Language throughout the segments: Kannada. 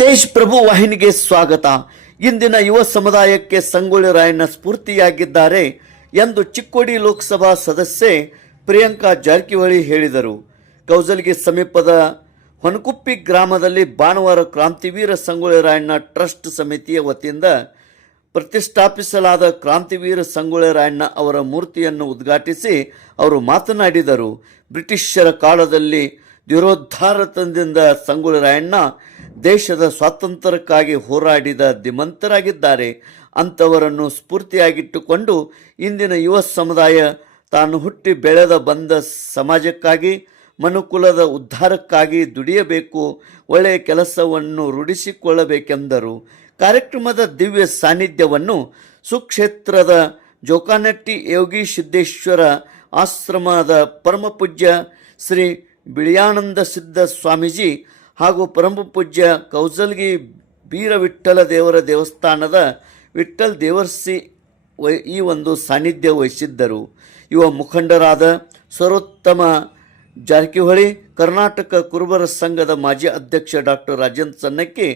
ತೇಜ್ ಪ್ರಭು ವಾಹಿನಿಗೆ ಸ್ವಾಗತ. ಇಂದಿನ ಯುವ ಸಮುದಾಯಕ್ಕೆ ಸಂಗೊಳ್ಳಿ ರಾಯಣ್ಣ ಸ್ಫೂರ್ತಿಯಾಗಿದ್ದಾರೆ ಎಂದು ಚಿಕ್ಕೋಡಿ ಲೋಕಸಭಾ ಸದಸ್ಯೆ ಪ್ರಿಯಾಂಕಾ ಜಾರಕಿಹೊಳಿ ಹೇಳಿದರು. ಕೌಜಲ್ಗಿ ಸಮೀಪದ ಹೊನಕುಪ್ಪಿ ಗ್ರಾಮದಲ್ಲಿ ಭಾನುವಾರ ಕ್ರಾಂತಿವೀರ ಸಂಗೊಳ್ಳಿ ರಾಯಣ್ಣ ಟ್ರಸ್ಟ್ ಸಮಿತಿಯ ವತಿಯಿಂದ ಪ್ರತಿಷ್ಠಾಪಿಸಲಾದ ಕ್ರಾಂತಿವೀರ ಸಂಗೊಳ್ಳಿ ರಾಯಣ್ಣ ಅವರ ಮೂರ್ತಿಯನ್ನು ಉದ್ಘಾಟಿಸಿ ಅವರು ಮಾತನಾಡಿದರು. ಬ್ರಿಟಿಷರ ಕಾಲದಲ್ಲಿ ದುರೋದ್ಧಾರ ತಂದಿಂದ ಸಂಗುಲರಾಯಣ್ಣ ರಾಯಣ್ಣ ದೇಶದ ಸ್ವಾತಂತ್ರ್ಯಕ್ಕಾಗಿ ಹೋರಾಡಿದ ಧಿಮಂತರಾಗಿದ್ದಾರೆ. ಅಂಥವರನ್ನು ಸ್ಫೂರ್ತಿಯಾಗಿಟ್ಟುಕೊಂಡು ಇಂದಿನ ಯುವ ಸಮುದಾಯ ತಾನು ಹುಟ್ಟಿ ಬೆಳೆದ ಬಂದ ಸಮಾಜಕ್ಕಾಗಿ, ಮನುಕುಲದ ಉದ್ಧಾರಕ್ಕಾಗಿ ದುಡಿಯಬೇಕು, ಒಳ್ಳೆಯ ಕೆಲಸವನ್ನು ರೂಢಿಸಿಕೊಳ್ಳಬೇಕೆಂದರು. ಕಾರ್ಯಕ್ರಮದ ದಿವ್ಯ ಸಾನ್ನಿಧ್ಯವನ್ನು ಸುಕ್ಷೇತ್ರದ ಜೋಕಾನಟ್ಟಿ ಯೋಗಿ ಸಿದ್ದೇಶ್ವರ ಆಶ್ರಮದ ಪರಮಪೂಜ್ಯ ಶ್ರೀ ಬಿಳಿಯಾನಂದ ಸಿದ್ಧ ಸ್ವಾಮೀಜಿ ಹಾಗೂ ಪರಮಪೂಜ್ಯ ಕೌಸಲ್ಗಿ ಬೀರವಿಠ್ಠಲ ದೇವರ ದೇವಸ್ಥಾನದ ವಿಠ್ಠಲ್ ದೇವರ್ಸಿ ಈ ಒಂದು ಸಾನ್ನಿಧ್ಯ ವಹಿಸಿದ್ದರು. ಯುವ ಮುಖಂಡರಾದ ಸರ್ವೋತ್ತಮ ಜಾರಕಿಹೊಳಿ, ಕರ್ನಾಟಕ ಕುರುಬರ ಸಂಘದ ಮಾಜಿ ಅಧ್ಯಕ್ಷ ಡಾಕ್ಟರ್ ರಾಜೇಂದ್ರ ಸನ್ನಕ್ಕೆ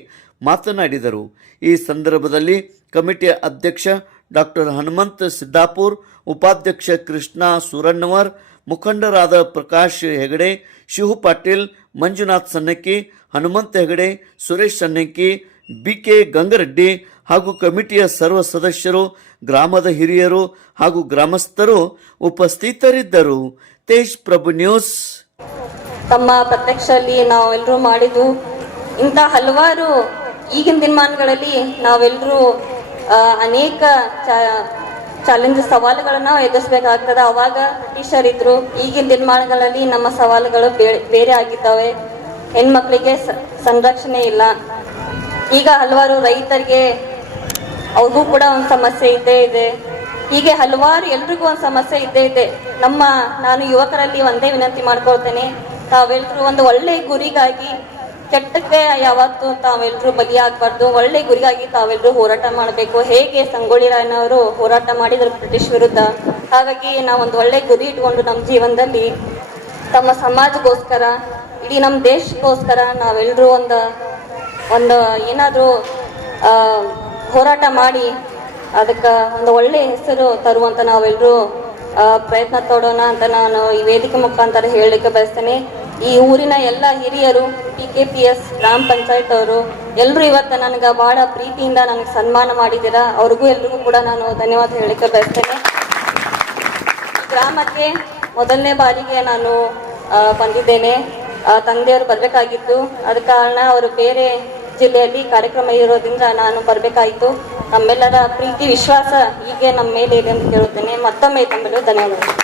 ಮಾತನಾಡಿದರು. ಈ ಸಂದರ್ಭದಲ್ಲಿ ಕಮಿಟಿಯ ಅಧ್ಯಕ್ಷ ಡಾಕ್ಟರ್ ಹನುಮಂತ ಸಿದ್ದಾಪುರ್, ಉಪಾಧ್ಯಕ್ಷ ಕೃಷ್ಣ ಸೂರಣ್ಣವರ್ ಮುಖಂಡರಾದ ಪ್ರಕಾಶ್ ಹೆಗಡೆ, ಶಿವು ಪಾಟೀಲ್, ಮಂಜುನಾಥ್ ಸನ್ನಕ್ಕಿ ಹನುಮಂತ ಹೆಗಡೆ, ಸುರೇಶ್ ಸನ್ನಕ್ಕಿ ಬಿ ಕೆ ಗಂಗರೆಡ್ಡಿ ಹಾಗೂ ಕಮಿಟಿಯ ಸರ್ವ ಸದಸ್ಯರು, ಗ್ರಾಮದ ಹಿರಿಯರು ಹಾಗೂ ಗ್ರಾಮಸ್ಥರು ಉಪಸ್ಥಿತರಿದ್ದರು. ತೇಜ್ ಪ್ರಭು ನ್ಯೂಸ್. ತಮ್ಮ ಪ್ರತ್ಯಕ್ಷದಲ್ಲಿ ನಾವೆಲ್ಲರೂ ಮಾಡಿದ್ದು ಇಂಥ ಹಲವಾರು ಈಗಿನ ದಿನಮಾನಗಳಲ್ಲಿ ನಾವೆಲ್ಲರೂ ಅನೇಕ ಚಾಲೆಂಜ್ ಸವಾಲುಗಳನ್ನ ಎದುರಿಸ್ಬೇಕಾಗ್ತದೆ. ಅವಾಗ ಬ್ರಿಟಿಷರ್ ಇದ್ರು, ಈಗಿನ ದಿನಮಾನಗಳಲ್ಲಿ ನಮ್ಮ ಸವಾಲುಗಳು ಬೇರೆ ಆಗಿದ್ದಾವೆ. ಹೆಣ್ಮಕ್ಳಿಗೆ ಸಂರಕ್ಷಣೆ ಇಲ್ಲ. ಈಗ ಹಲವಾರು ರೈತರಿಗೆ ಅವ್ರಿಗೂ ಕೂಡ ಒಂದು ಸಮಸ್ಯೆ ಇದ್ದೇ ಇದೆ. ಹೀಗೆ ಹಲವಾರು ಎಲ್ರಿಗೂ ಒಂದು ಸಮಸ್ಯೆ ಇದ್ದೇ ಇದೆ. ನಮ್ಮ, ನಾನು ಯುವಕರಲ್ಲಿ ಒಂದೇ ವಿನಂತಿ ಮಾಡ್ಕೊಳ್ತೇನೆ. ತಾವೆಲ್ಲರೂ ಒಂದು ಒಳ್ಳೆ ಗುರಿಗಾಗಿ ಕೆಟ್ಟಕ್ಕೆ ಯಾವತ್ತು ತಾವೆಲ್ಲರೂ ಬಲಿಯಾಗಬಾರ್ದು, ಒಳ್ಳೆ ಗುರಿಗಾಗಿ ತಾವೆಲ್ಲರೂ ಹೋರಾಟ ಮಾಡಬೇಕು. ಹೇಗೆ ಸಂಗೊಳ್ಳಿ ರಾಯನವರು ಹೋರಾಟ ಮಾಡಿದ್ರು ಬ್ರಿಟಿಷ್ ವಿರುದ್ಧ? ಹಾಗಾಗಿ ನಾವೊಂದು ಒಳ್ಳೆ ಗುರಿ ಇಟ್ಕೊಂಡು ನಮ್ಮ ಜೀವನದಲ್ಲಿ ತಮ್ಮ ಸಮಾಜಕ್ಕೋಸ್ಕರ ಇಡೀ ನಮ್ಮ ದೇಶಕ್ಕೋಸ್ಕರ ನಾವೆಲ್ಲರೂ ಒಂದು ಒಂದು ಏನಾದರೂ ಹೋರಾಟ ಮಾಡಿ ಅದಕ್ಕೆ ಒಂದು ಒಳ್ಳೆ ಹೆಸರು ತರುವಂತ ನಾವೆಲ್ಲರೂ ಪ್ರಯತ್ನ ತೊಡೋಣ ಅಂತ ನಾನು ಈ ವೇದಿಕೆ ಮುಖಾಂತರ ಹೇಳಲಿಕ್ಕೆ ಬಯಸ್ತೇನೆ. ಈ ಊರಿನ ಎಲ್ಲ ಹಿರಿಯರು ಪಿ ಕೆ ಪಿ ಎಸ್ ಗ್ರಾಮ ಪಂಚಾಯತ್ ಅವರು ಎಲ್ಲರೂ ಇವತ್ತು ನನಗೆ ಬಹಳ ಪ್ರೀತಿಯಿಂದ ನನಗೆ ಸನ್ಮಾನ ಮಾಡಿದ್ದೀರಾ. ಅವ್ರಿಗೂ ಎಲ್ರಿಗೂ ಕೂಡ ನಾನು ಧನ್ಯವಾದ ಹೇಳಿಕೆ ಬಯಸ್ತೇನೆ. ಗ್ರಾಮಕ್ಕೆ ಮೊದಲನೇ ಬಾರಿಗೆ ನಾನು ಬಂದಿದ್ದೇನೆ. ತಂದೆಯವರು ಬರಬೇಕಾಗಿತ್ತು. ಅದ ಕಾರಣ ಅವರು ಬೇರೆ ಜಿಲ್ಲೆಯಲ್ಲಿ ಕಾರ್ಯಕ್ರಮ ಇರೋದ್ರಿಂದ ನಾನು ಬರಬೇಕಾಯಿತು. ನಮ್ಮೆಲ್ಲರ ಪ್ರೀತಿ, ವಿಶ್ವಾಸ ಹೀಗೆ ನಮ್ಮ ಮೇಲೆ ಇದೆ ಅಂತ ಕೇಳುತ್ತೇನೆ. ಮತ್ತೊಮ್ಮೆ ತಮ್ಮೆಲ್ಲರೂ ಧನ್ಯವಾದಗಳು.